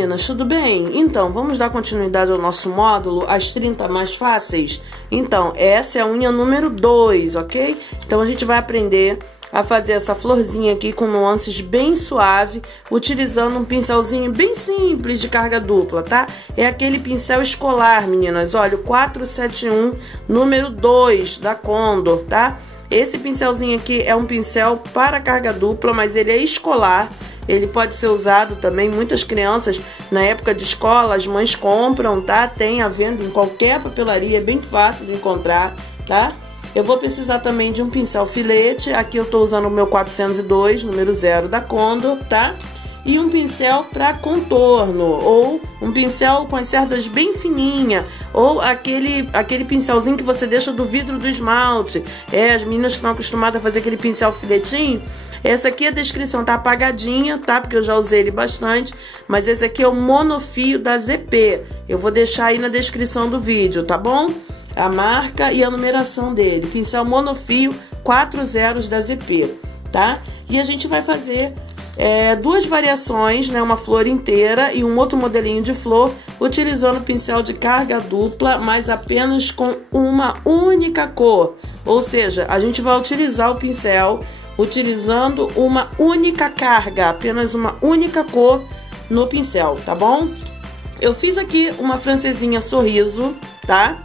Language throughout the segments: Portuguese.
meninas, tudo bem? Então, vamos dar continuidade ao nosso módulo, as 30 mais fáceis? Então, essa é a unha número 2, ok? Então, a gente vai aprender a fazer essa florzinha aqui com nuances bem suave, utilizando um pincelzinho bem simples de carga dupla, tá? É aquele pincel escolar, meninas, olha, o 471, número 2 da Condor, tá? Esse pincelzinho aqui é um pincel para carga dupla, mas ele é escolar. Ele pode ser usado também, muitas crianças, na época de escola, as mães compram, tá? Tem à venda em qualquer papelaria, é bem fácil de encontrar, tá? Eu vou precisar também de um pincel filete, aqui eu tô usando o meu 402, número 0 da Condor, tá? E um pincel para contorno, ou um pincel com as cerdas bem fininha, ou aquele pincelzinho que você deixa do vidro do esmalte. As meninas que estão acostumadas a fazer aquele pincel filetinho. Essa aqui a descrição tá apagadinha, tá? Porque eu já usei ele bastante, mas esse aqui é o monofio da ZP. Eu vou deixar aí na descrição do vídeo, tá bom? A marca e a numeração dele. Pincel monofio 4 zeros da ZP, tá? E a gente vai fazer duas variações, né? Uma flor inteira e um outro modelinho de flor, utilizando o pincel de carga dupla, mas apenas com uma única cor. Ou seja, a gente vai utilizar o pincel utilizando uma única carga, apenas uma única cor no pincel, tá bom? Eu fiz aqui uma francesinha sorriso, tá?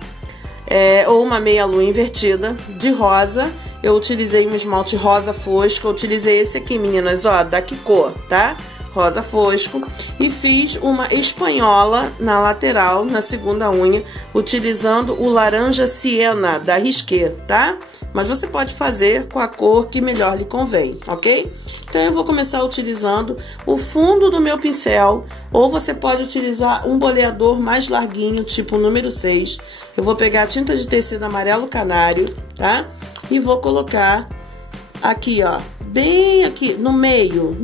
Ou uma meia-lua invertida de rosa. Eu utilizei um esmalte rosa fosco. Eu utilizei esse aqui, meninas, ó, da Kiko, tá? Rosa fosco. E fiz uma espanhola na lateral, na segunda unha, utilizando o laranja siena da Risqué, tá? Mas você pode fazer com a cor que melhor lhe convém, ok? Então, eu vou começar utilizando o fundo do meu pincel, ou você pode utilizar um boleador mais larguinho, tipo o número 6. Eu vou pegar a tinta de tecido amarelo canário, tá? E vou colocar aqui, ó, bem aqui no meio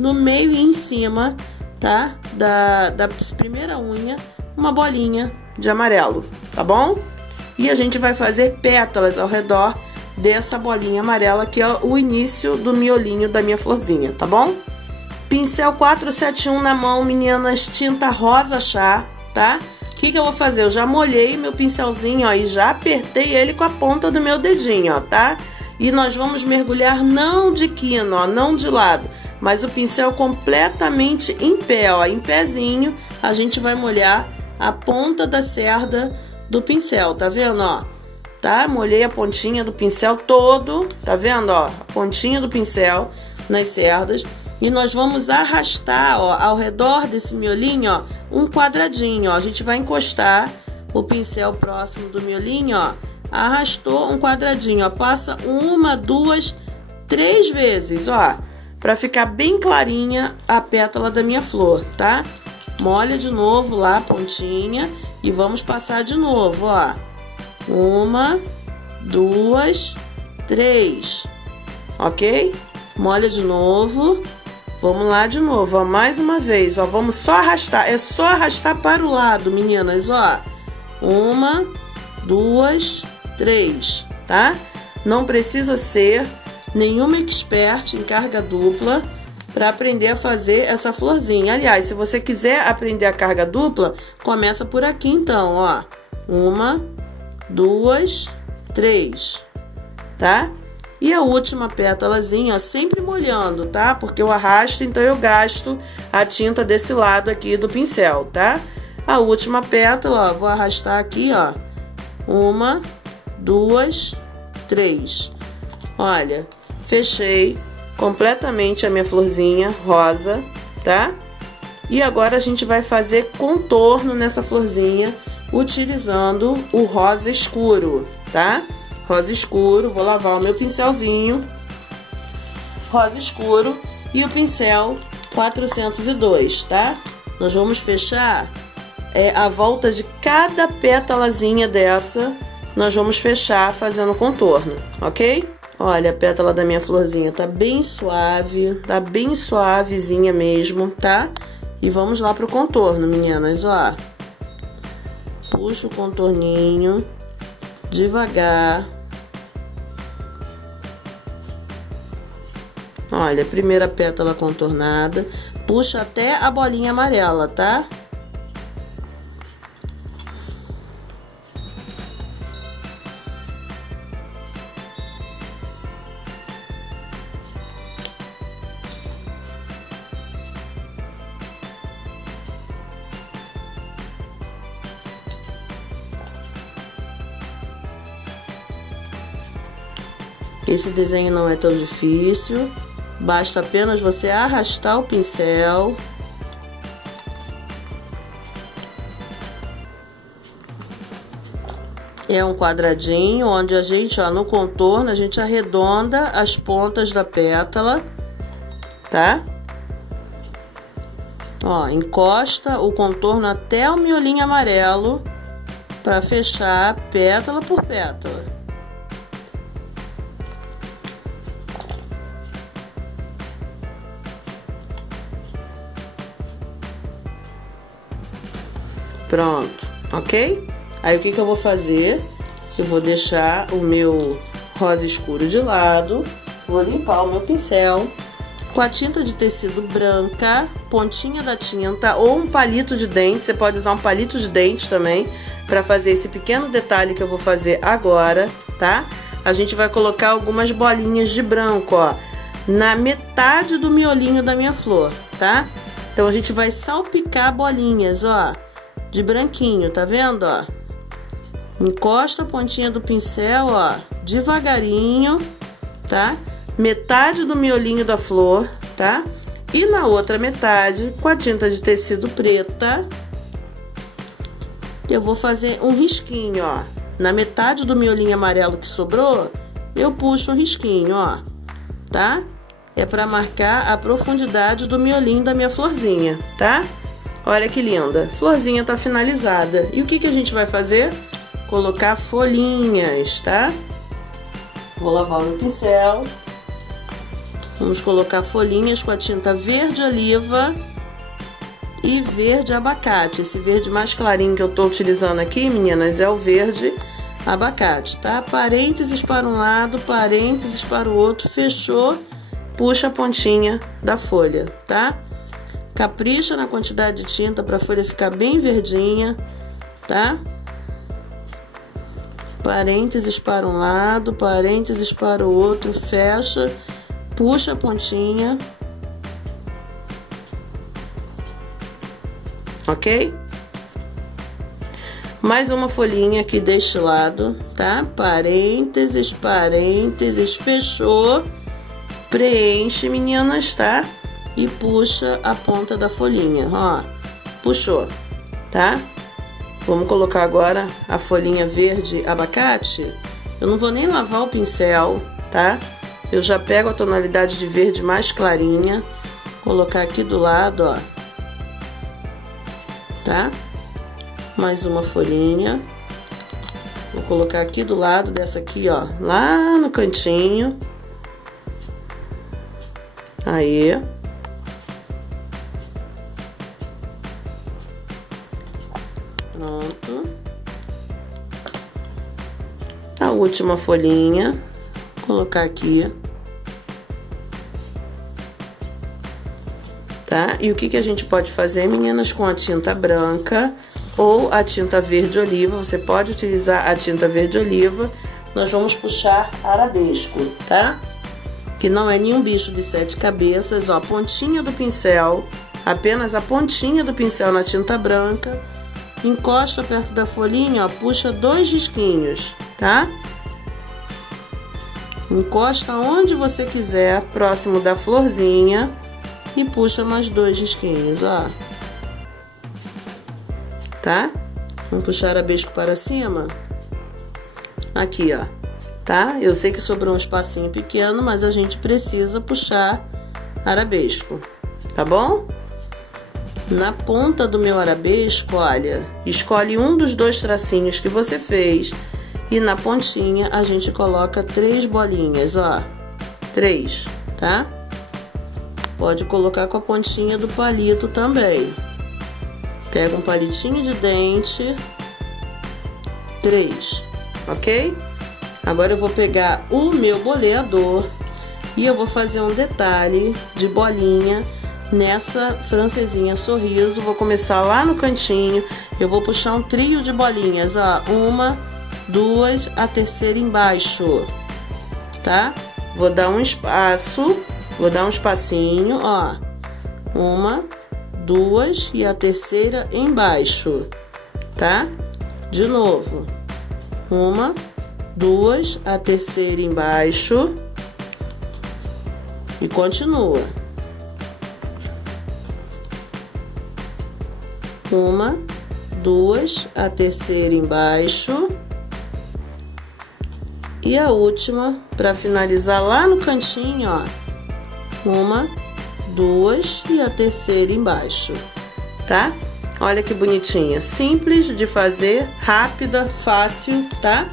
e em cima, tá? Da primeira unha, uma bolinha de amarelo, tá bom? E a gente vai fazer pétalas ao redor dessa bolinha amarela, que é o início do miolinho da minha florzinha, tá bom? Pincel 471 na mão, meninas, tinta rosa chá, tá? O que eu vou fazer? Eu já molhei meu pincelzinho, ó, e já apertei ele com a ponta do meu dedinho, ó, tá? E nós vamos mergulhar não de quina, ó, não de lado, mas o pincel completamente em pé, ó, em pezinho, a gente vai molhar a ponta da cerda do pincel, tá vendo, ó? Tá? Molhei a pontinha do pincel todo, tá vendo, ó? A pontinha do pincel nas cerdas. E nós vamos arrastar, ó, ao redor desse miolinho, ó, um quadradinho, ó. A gente vai encostar o pincel próximo do miolinho, ó. Arrastou um quadradinho, ó. Passa uma, duas, 3 vezes, ó. Pra ficar bem clarinha a pétala da minha flor, tá? Molha de novo lá a pontinha e vamos passar de novo, ó. 1, 2, 3, ok? Molha de novo, vamos lá de novo, ó, mais uma vez, ó, vamos só arrastar, é só arrastar para o lado, meninas, ó, 1, 2, 3, tá? Não precisa ser nenhuma expert em carga dupla para aprender a fazer essa florzinha. Aliás, se você quiser aprender a carga dupla, começa por aqui então, ó, 1, 2, 3, tá? E a última pétalazinha, ó, sempre molhando, tá? Porque eu arrasto, então eu gasto a tinta desse lado aqui do pincel, tá? A última pétala, ó, vou arrastar aqui, ó, 1, 2, 3. Olha, fechei completamente a minha florzinha rosa, tá? E agora a gente vai fazer contorno nessa florzinha, utilizando o rosa escuro, tá? Rosa escuro, vou lavar o meu pincelzinho, rosa escuro e o pincel 402, tá? Nós vamos fechar a volta de cada pétalazinha dessa, nós vamos fechar fazendo contorno, ok? Olha, a pétala da minha florzinha tá bem suave, tá bem suavezinha mesmo, tá? E vamos lá pro contorno, meninas, ó. Puxa o contorninho, devagar. Olha, primeira pétala contornada. Puxa até a bolinha amarela, tá? Esse desenho não é tão difícil, basta apenas você arrastar o pincel. É um quadradinho onde a gente, ó, no contorno, a gente arredonda as pontas da pétala, tá? Ó, encosta o contorno até o miolinho amarelo para fechar pétala por pétala. Pronto, ok? Aí o que eu vou fazer? Eu vou deixar o meu rosa escuro de lado, vou limpar o meu pincel com a tinta de tecido branca, pontinha da tinta ou um palito de dente. Você pode usar um palito de dente também para fazer esse pequeno detalhe que eu vou fazer agora, tá? A gente vai colocar algumas bolinhas de branco, ó, na metade do miolinho da minha flor, tá? Então a gente vai salpicar bolinhas, ó, de branquinho, tá vendo, ó? Encosta a pontinha do pincel, ó, devagarinho, tá? Metade do miolinho da flor, tá? E na outra metade, com a tinta de tecido preta, eu vou fazer um risquinho, ó. Na metade do miolinho amarelo que sobrou, eu puxo um risquinho, ó, tá? É para marcar a profundidade do miolinho da minha florzinha, tá? Olha que linda, florzinha tá finalizada. E o que a gente vai fazer? Colocar folhinhas, tá? Vou lavar o meu pincel. Vamos colocar folhinhas com a tinta verde oliva e verde abacate. Esse verde mais clarinho que eu tô utilizando aqui, meninas, é o verde abacate, tá? Parênteses para um lado, parênteses para o outro, fechou, puxa a pontinha da folha, tá? Capricha na quantidade de tinta para a folha ficar bem verdinha, tá? Parênteses para um lado, parênteses para o outro, fecha, puxa a pontinha, ok? Mais uma folhinha aqui deste lado, tá? Parênteses, parênteses, fechou, preenche, meninas, tá? E puxa a ponta da folhinha, ó, puxou, tá? Vamos colocar agora a folhinha verde abacate. Eu não vou nem lavar o pincel, tá? Eu já pego a tonalidade de verde mais clarinha, colocar aqui do lado, ó, tá? Mais uma folhinha. Vou colocar aqui do lado dessa aqui, ó, lá no cantinho. Aí. Pronto. A última folhinha, vou colocar aqui, tá? E o que a gente pode fazer, meninas, com a tinta branca ou a tinta verde oliva? Você pode utilizar a tinta verde oliva. Nós vamos puxar arabesco, tá? Que não é nenhum bicho de 7 cabeças, ó, a pontinha do pincel, apenas a pontinha do pincel na tinta branca. Encosta perto da folhinha, ó, puxa 2 risquinhos, tá? Encosta onde você quiser, próximo da florzinha, e puxa mais 2 risquinhos, ó. Tá? Vamos puxar arabesco para cima. Aqui, ó, tá? Eu sei que sobrou um espacinho pequeno, mas a gente precisa puxar arabesco, tá bom? Na ponta do meu arabesco, olha, escolhe um dos 2 tracinhos que você fez e na pontinha a gente coloca 3 bolinhas, ó, 3, tá? Pode colocar com a pontinha do palito também. Pega um palitinho de dente, 3, ok? Agora eu vou pegar o meu boleador e eu vou fazer um detalhe de bolinha nessa francesinha sorriso. Vou começar lá no cantinho, eu vou puxar um trio de bolinhas, ó, 1, 2, a terceira embaixo, tá? Vou dar um espaço, vou dar um espacinho, ó, 1, 2 e a terceira embaixo, tá? De novo, 1, 2, a terceira embaixo e continua. 1, 2, a terceira embaixo e a última para finalizar lá no cantinho, ó. 1, 2 e a terceira embaixo, tá? Olha que bonitinha, simples de fazer, rápida, fácil, tá?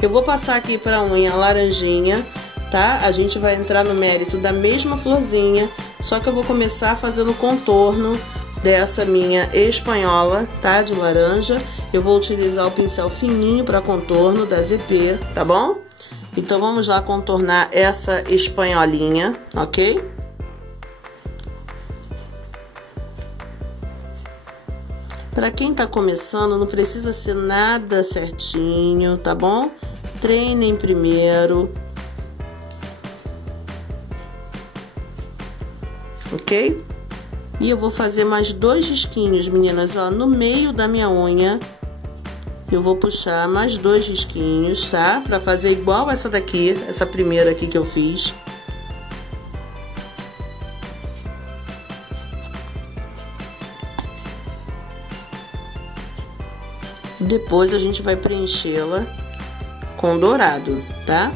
Eu vou passar aqui para a unha laranjinha, tá? A gente vai entrar no mérito da mesma florzinha, só que eu vou começar fazendo o contorno dessa minha espanhola, tá? De laranja. Eu vou utilizar o pincel fininho para contorno da ZP, tá bom? Então vamos lá contornar essa espanholinha, ok? Para quem tá começando, não precisa ser nada certinho, tá bom? Treinem primeiro. Ok? E eu vou fazer mais 2 risquinhos, meninas, ó, no meio da minha unha. Eu vou puxar mais 2 risquinhos, tá? Pra fazer igual essa daqui, essa primeira aqui que eu fiz. Depois a gente vai preenchê-la com dourado, tá?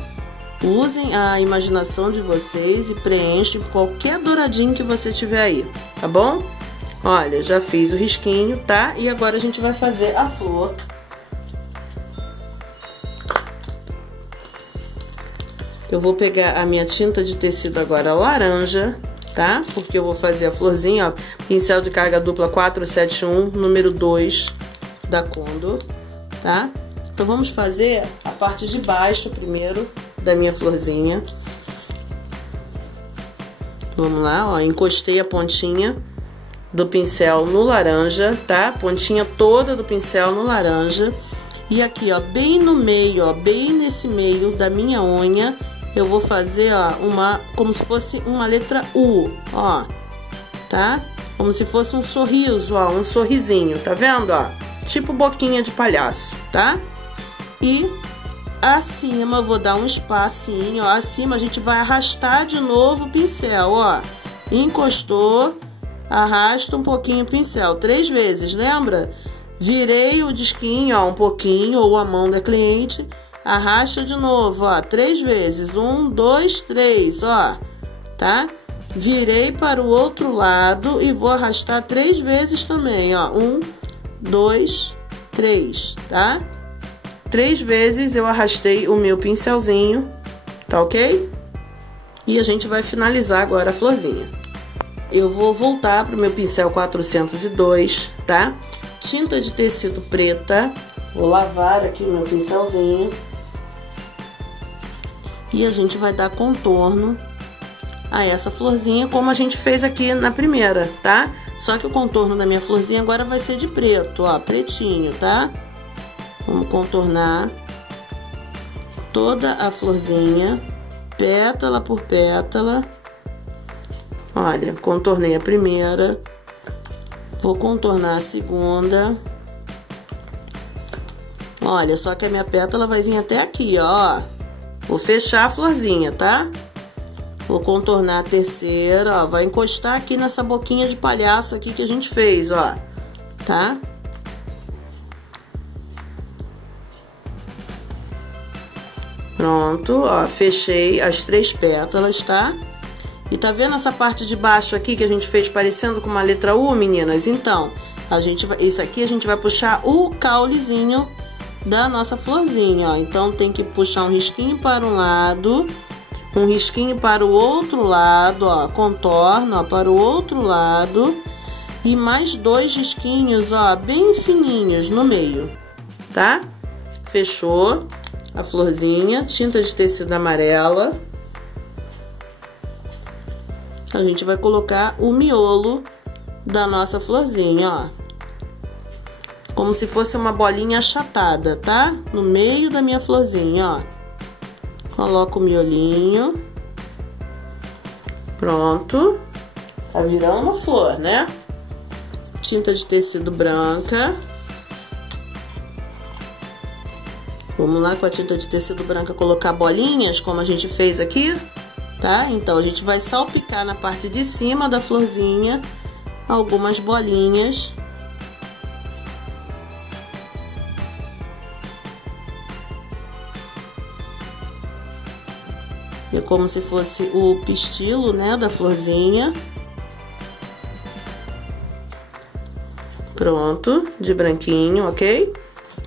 Usem a imaginação de vocês e preenchem qualquer douradinho que você tiver aí, tá bom? Olha, já fiz o risquinho, tá? E agora a gente vai fazer a flor. Eu vou pegar a minha tinta de tecido agora laranja, tá? Porque eu vou fazer a florzinha, ó. Pincel de carga dupla 471, número 2 da Condor, tá? Então vamos fazer a parte de baixo primeiro da minha florzinha. Vamos lá, ó, encostei a pontinha do pincel no laranja, tá? Pontinha toda do pincel no laranja. E aqui, ó, bem no meio, ó, bem nesse meio da minha unha, eu vou fazer, ó, como se fosse uma letra U, ó, tá? Como se fosse um sorriso, ó, um sorrisinho, tá vendo, ó? Tipo boquinha de palhaço, tá? E acima eu vou dar um espacinho, ó, acima a gente vai arrastar de novo o pincel, ó. Encostou, arrasta um pouquinho o pincel, 3 vezes, lembra? Virei o disquinho, ó, um pouquinho, ou a mão da cliente, arrasta de novo, ó, 3 vezes, 1, 2, 3, ó, tá? Virei para o outro lado e vou arrastar 3 vezes também, ó, 1, 2, 3, tá? 3 vezes eu arrastei o meu pincelzinho, tá ok? E a gente vai finalizar agora a florzinha. Eu vou voltar pro meu pincel 402, tá? Tinta de tecido preta, vou lavar aqui o meu pincelzinho. E a gente vai dar contorno a essa florzinha, como a gente fez aqui na primeira, tá? Só que o contorno da minha florzinha agora vai ser de preto, ó, pretinho, tá? Vamos contornar toda a florzinha, pétala por pétala. Olha, contornei a primeira, vou contornar a segunda. Olha, só que a minha pétala vai vir até aqui, ó. Vou fechar a florzinha, tá? Vou contornar a terceira, ó. Vai encostar aqui nessa boquinha de palhaço aqui que a gente fez, ó. Tá? Pronto, ó. Fechei as 3 pétalas, tá? E tá vendo essa parte de baixo aqui que a gente fez parecendo com uma letra U, meninas? Então, isso aqui a gente vai puxar o caulezinho da nossa florzinha, ó. Então, tem que puxar um risquinho para um lado, um risquinho para o outro lado, ó. Contorno, ó, para o outro lado. E mais 2 risquinhos, ó, bem fininhos no meio, tá? Fechou a florzinha, tinta de tecido amarela. A gente vai colocar o miolo da nossa florzinha, ó. Como se fosse uma bolinha achatada, tá? No meio da minha florzinha, ó. Coloco o miolinho. Pronto. Tá virando uma flor, né? Tinta de tecido branca. Vamos lá com a tinta de tecido branca colocar bolinhas, como a gente fez aqui, tá? Então, a gente vai salpicar na parte de cima da florzinha algumas bolinhas. É como se fosse o pistilo, né, da florzinha. Pronto, de branquinho, ok?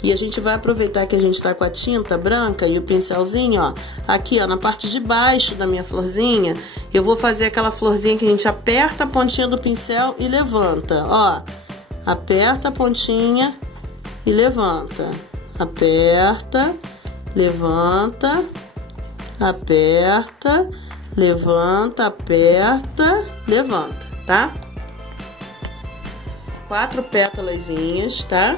E a gente vai aproveitar que a gente tá com a tinta branca e o pincelzinho, ó. Aqui, ó, na parte de baixo da minha florzinha, eu vou fazer aquela florzinha que a gente aperta a pontinha do pincel e levanta, ó. Aperta a pontinha e levanta. Aperta, levanta, aperta, levanta, aperta, levanta, tá? 4 pétalazinhas, tá?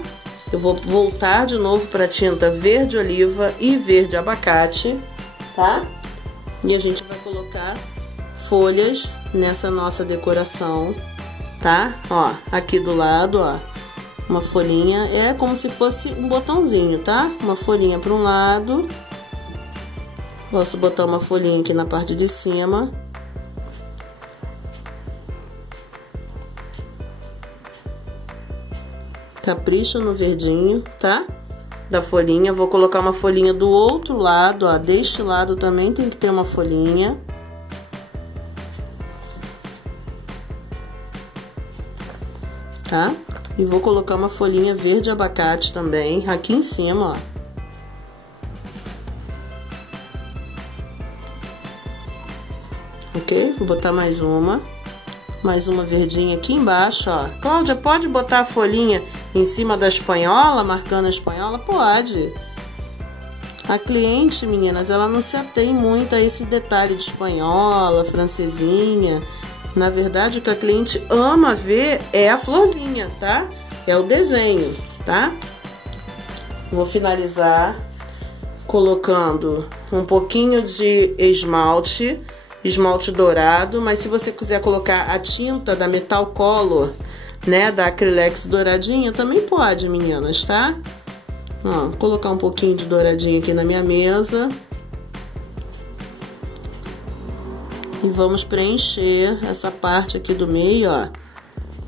Eu vou voltar de novo para tinta verde oliva e verde abacate, tá? E a gente vai colocar folhas nessa nossa decoração, tá? Ó, aqui do lado, ó, uma folhinha, é como se fosse um botãozinho, tá? Uma folhinha para um lado. Posso botar uma folhinha aqui na parte de cima. Capricha no verdinho, tá? Da folhinha. Vou colocar uma folhinha do outro lado, ó. Deste lado também tem que ter uma folhinha. Tá? E vou colocar uma folhinha verde abacate também, aqui em cima, ó. Ok? Vou botar mais uma verdinha aqui embaixo, ó. Cláudia, pode botar a folhinha em cima da espanhola, marcando a espanhola? Pode. A cliente, meninas, ela não se atém muito a esse detalhe de espanhola, francesinha. Na verdade, o que a cliente ama ver é a florzinha, tá? É o desenho, tá? Vou finalizar colocando um pouquinho de esmalte dourado, mas se você quiser colocar a tinta da Metal Color, né, da Acrylex douradinha, também pode, meninas, tá? Ó, vou colocar um pouquinho de douradinho aqui na minha mesa. E vamos preencher essa parte aqui do meio, ó,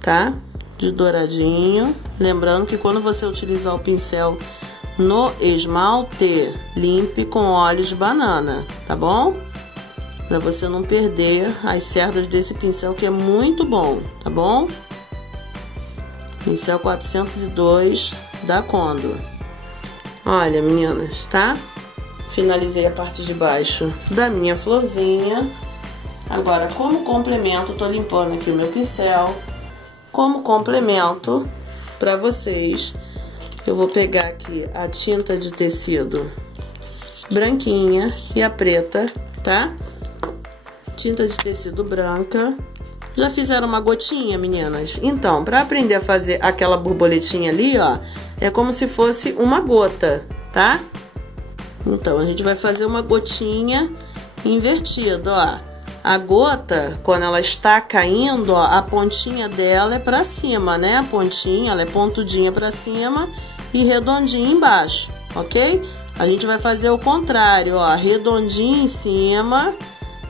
tá? De douradinho. Lembrando que quando você utilizar o pincel no esmalte, limpe com óleo de banana, tá bom? Pra você não perder as cerdas desse pincel, que é muito bom, tá bom? Pincel 402 da Condor. Olha, meninas, tá? Finalizei a parte de baixo da minha florzinha. Agora, como complemento, tô limpando aqui o meu pincel. Como complemento pra vocês, eu vou pegar aqui a tinta de tecido branquinha e a preta, tá? Tinta de tecido branca. Já fizeram uma gotinha, meninas? Então, para aprender a fazer aquela borboletinha ali, ó, é como se fosse uma gota, tá? Então, a gente vai fazer uma gotinha invertida, ó. A gota, quando ela está caindo, ó, a pontinha dela é para cima, né? A pontinha, ela é pontudinha para cima e redondinha embaixo, ok? A gente vai fazer o contrário, ó, redondinha em cima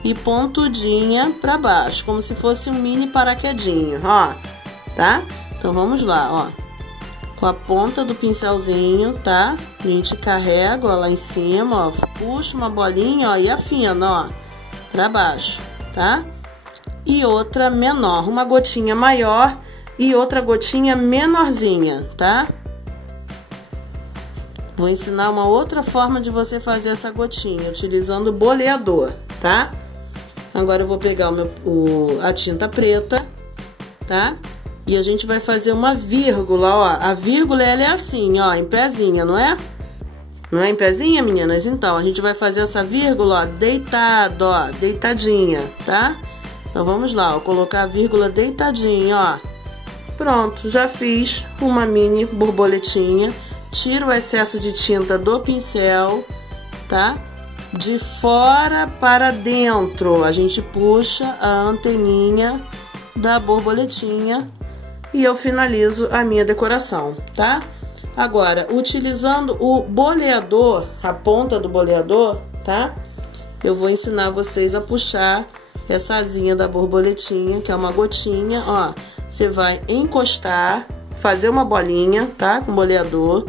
e pontudinha para baixo, como se fosse um mini paraquedinho, ó, tá? Então, vamos lá, ó. Com a ponta do pincelzinho, tá? A gente carrega, ó, lá em cima, ó, puxa uma bolinha, ó, e afina, ó, para baixo, tá? E outra menor, uma gotinha maior e outra gotinha menorzinha, tá? Vou ensinar uma outra forma de você fazer essa gotinha, utilizando o boleador, tá? Agora eu vou pegar a tinta preta, tá? E a gente vai fazer uma vírgula, ó. A vírgula, ela é assim, ó, em pezinha, não é? Não é em pezinha, meninas? Então, a gente vai fazer essa vírgula, ó, deitado, ó, deitadinha, tá? Então, vamos lá, ó, colocar a vírgula deitadinha, ó. Pronto, já fiz uma mini borboletinha. Tiro o excesso de tinta do pincel, tá? De fora para dentro, a gente puxa a anteninha da borboletinha e eu finalizo a minha decoração, tá? Agora, utilizando o boleador, a ponta do boleador, tá? Eu vou ensinar vocês a puxar essa asinha da borboletinha, que é uma gotinha, ó. Você vai encostar, fazer uma bolinha, tá? Com o boleador.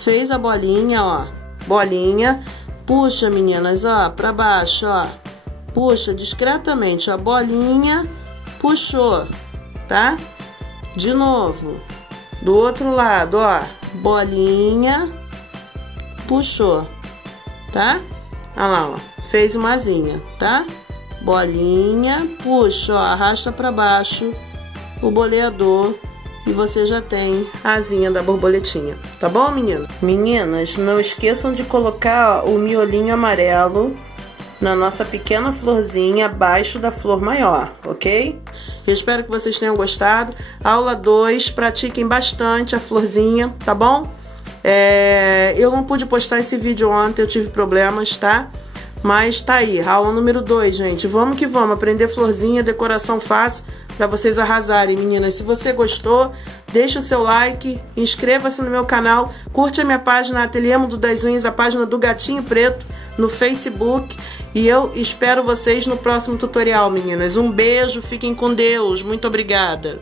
Fez a bolinha, ó. Bolinha. Puxa, meninas, ó, pra baixo, ó. Puxa discretamente a bolinha. Puxou, tá? De novo. Do outro lado, ó. Bolinha. Puxou, tá? Olha lá, ó. Fez uma asinha, tá? Bolinha. Puxa, ó. Arrasta pra baixo o boleador. E você já tem a asinha da borboletinha, tá bom, menina? Meninas, não esqueçam de colocar ó, o miolinho amarelo na nossa pequena florzinha abaixo da flor maior, ok? Eu espero que vocês tenham gostado. Aula 2, pratiquem bastante a florzinha, tá bom? Eu não pude postar esse vídeo ontem, eu tive problemas, tá? Mas tá aí, aula número 2, gente. Vamos que vamos, aprender florzinha, decoração fácil, pra vocês arrasarem, meninas. Se você gostou, deixa o seu like, inscreva-se no meu canal, curte a minha página Ateliê Mundo das Unhas, a página do Gatinho Preto no Facebook. E eu espero vocês no próximo tutorial, meninas. Um beijo, fiquem com Deus. Muito obrigada.